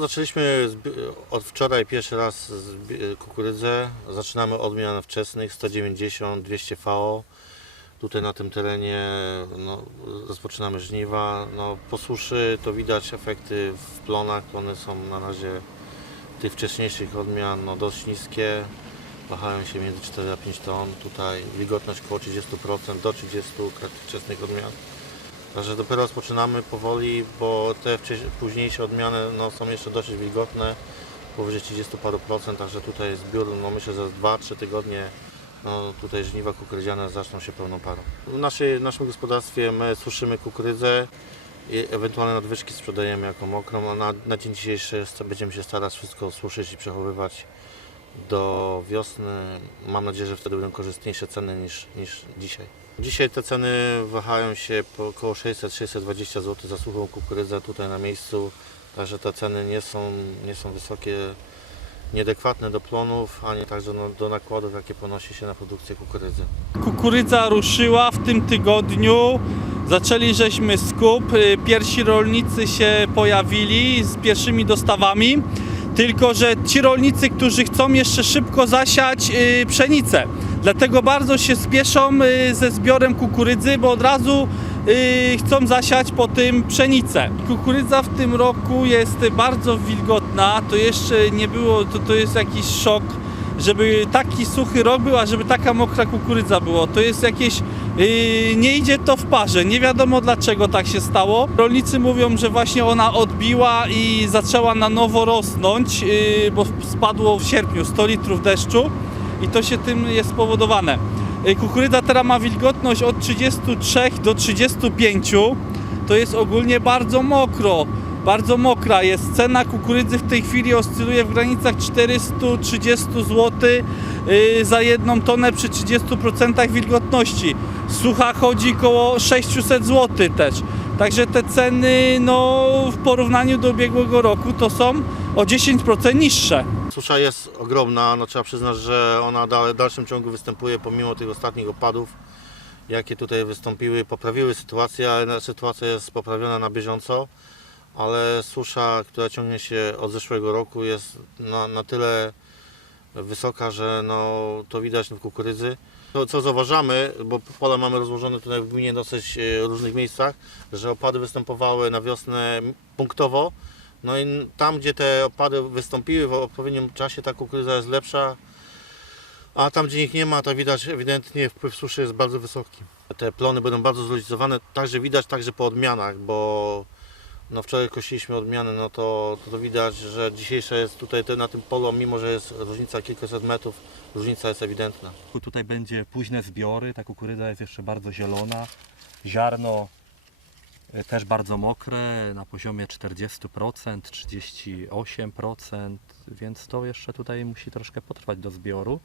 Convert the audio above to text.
Zaczęliśmy od wczoraj pierwszy raz kukurydzę. Zaczynamy od odmian wczesnych 190, 200 VO. Tutaj na tym terenie no, rozpoczynamy żniwa. No, po suszy to widać efekty w plonach. Plony są na razie tych wcześniejszych odmian no, dość niskie. Wahają się między 4 a 5 ton. Tutaj wilgotność około 30% do 30% wczesnych odmian. Także dopiero rozpoczynamy powoli, bo te późniejsze odmiany no, są jeszcze dosyć wilgotne, powyżej 30 paru procent, także tutaj zbiór, no myślę, że za 2-3 tygodnie no, tutaj żniwa kukurydziane zaczną się pełną parą. W naszej, naszym gospodarstwie my suszymy kukurydzę i ewentualne nadwyżki sprzedajemy jako mokrą, a na, na dzień dzisiejszy będziemy się starać wszystko suszyć i przechowywać do wiosny. Mam nadzieję, że wtedy będą korzystniejsze ceny niż, niż dzisiaj. Dzisiaj te ceny wahają się po około 600-620 zł za suchą kukurydzę tutaj na miejscu, także te ceny nie są, nie są wysokie, nieadekwatne do plonów, ani także no, do nakładów, jakie ponosi się na produkcję kukurydzy. Kukurydza ruszyła w tym tygodniu. Zaczęli żeśmy skup. y, Pierwsi rolnicy się pojawili z pierwszymi dostawami. Tylko, że ci rolnicy, którzy chcą jeszcze szybko zasiać y, pszenicę. Dlatego bardzo się spieszą y, ze zbiorem kukurydzy, bo od razu y, chcą zasiać po tym pszenicę. Kukurydza w tym roku jest bardzo wilgotna. To jeszcze nie było, to, to jest jakiś szok żeby taki suchy rok był, a żeby taka mokra kukurydza było. To jest jakieś. Yy, nie idzie to w parze. Nie wiadomo dlaczego tak się stało. Rolnicy mówią, że właśnie ona odbiła i zaczęła na nowo rosnąć, yy, bo spadło w sierpniu 100 litrów deszczu i to się tym jest spowodowane. Yy, kukurydza teraz ma wilgotność od 33 do 35. To jest ogólnie bardzo mokro. Bardzo mokra jest. Cena kukurydzy w tej chwili oscyluje w granicach 430 zł yy, za jedną tonę przy 30% wilgotności. Sucha chodzi koło 600 zł też. Także te ceny no, w porównaniu do ubiegłego roku to są o 10% niższe. Susza jest ogromna, no trzeba przyznać, że ona w dalszym ciągu występuje pomimo tych ostatnich opadów, jakie tutaj wystąpiły, poprawiły sytuację, ale sytuacja jest poprawiona na bieżąco, ale susza, która ciągnie się od zeszłego roku jest na, na tyle wysoka, że no, to widać w kukurydzy. To, co zauważamy, bo pola mamy rozłożone tutaj w gminie dosyć e, różnych miejscach, że opady występowały na wiosnę punktowo, no i tam, gdzie te opady wystąpiły w odpowiednim czasie, ta kukurydza jest lepsza, a tam, gdzie ich nie ma, to widać ewidentnie wpływ suszy jest bardzo wysoki. Te plony będą bardzo zluzowane, także widać także po odmianach, bo no wczoraj kosiliśmy odmiany, no to, to, widać, że dzisiejsze jest tutaj na tym polu, mimo że jest różnica kilkaset metrów, różnica jest ewidentna. Tutaj będzie późne zbiory, ta kukurydza jest jeszcze bardzo zielona. Ziarno e, też bardzo mokre, na poziomie 40%, 38%, więc to jeszcze tutaj musi troszkę potrwać do zbioru.